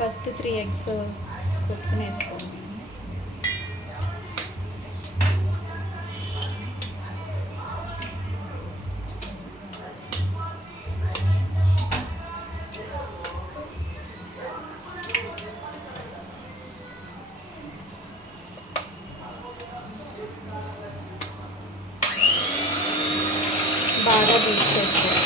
First 3 eggs కొట్టుకుని వేసుకోవాలి. బాగా బీట్ చేసుకోవాలి.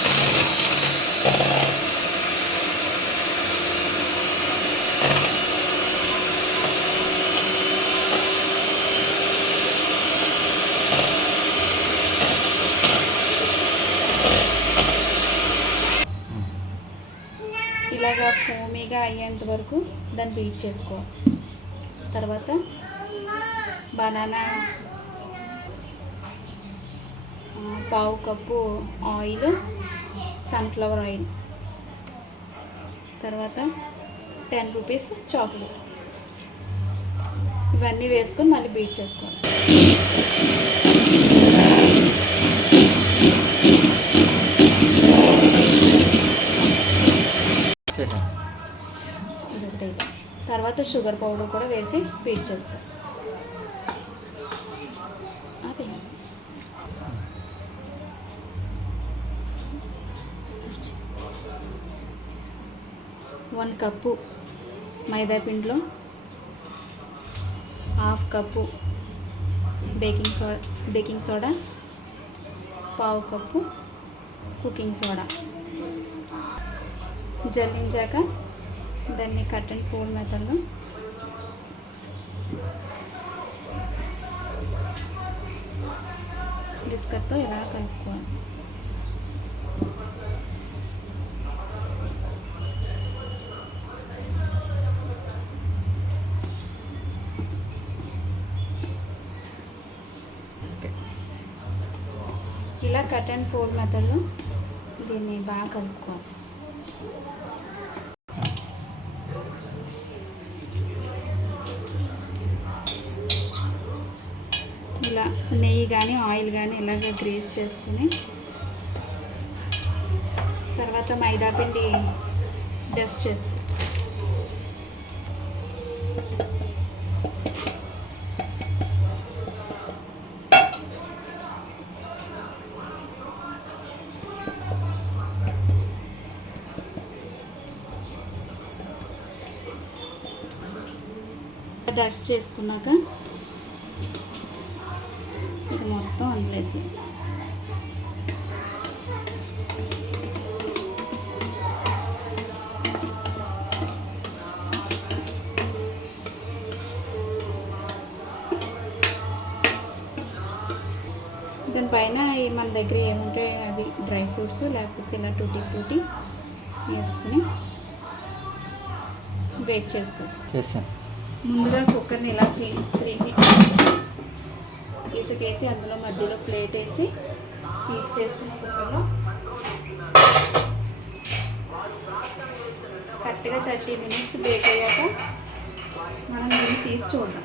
ఇలాగా ఫోమీగా అయ్యేంత వరకు దాన్ని బీట్ చేసుకోవాలి. తర్వాత బనానా పావు కప్పు ఆయిల్, సన్ఫ్లవర్ ఆయిల్, తర్వాత 10 రూపీస్ చాక్లెట్, ఇవన్నీ వేసుకొని మళ్ళీ బీట్ చేసుకోవాలి. తర్వాత షుగర్ పౌడర్ కూడా వేసి బీట్ చేసుకోవాలి. అదే 1 కప్పు మైదా పిండిలో 1/2 కప్పు బేకింగ్ సోడా, పావు కప్పు కుకింగ్ సోడా జల్లించాక దాన్ని కట్ అండ్ ఫోల్డ్ మెథడ్లో బిస్కట్తో ఇలా కలుపుకోవాలి. ఇలా కట్ అండ్ ఫోల్డ్ మెథడ్లో దీన్ని బాగా కలుపుకోవాలి. ఇలా నెయ్యి కానీ ఆయిల్ కానీ ఇలాగ గ్రీస్ చేసుకుని తర్వాత మైదా పిండి డస్ట్ చేసుకో. డస్ట్ చేసుకున్నాక ఇది మొత్తం వదిలేసి దానిపైన మన దగ్గర ఏముంటాయి అవి డ్రై ఫ్రూట్స్ లేకపోతే ఇలా టూటీ ఫ్రూటీ వేసుకుని బేక్ చేసుకోవాలి. ముందుగా కుక్కర్ని ఇలా ఫ్రీ హీట్ ఇసుకేసి అందులో మధ్యలో ప్లేట్ వేసి హీట్ చేసుకున్న కుక్కర్లో కరెక్ట్గా 30 మినిట్స్ బేక్ అయ్యాక మనం దీన్ని తీసి చూద్దాం.